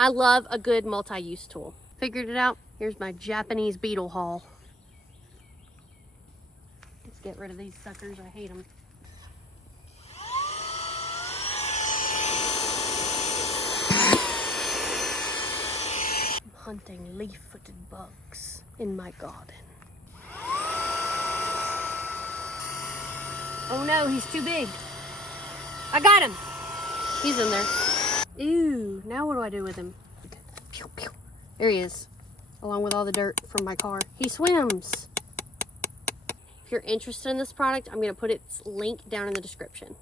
I love a good multi-use tool. Figured it out. Here's my Japanese beetle haul. Let's get rid of these suckers. I hate them. I'm hunting leaf-footed bugs in my garden. Oh no, he's too big. I got him. He's in there. Ooh, now what do I do with him? Pew, pew. There he is, along with all the dirt from my car. He swims. If you're interested in this product, I'm going to put its link down in the description.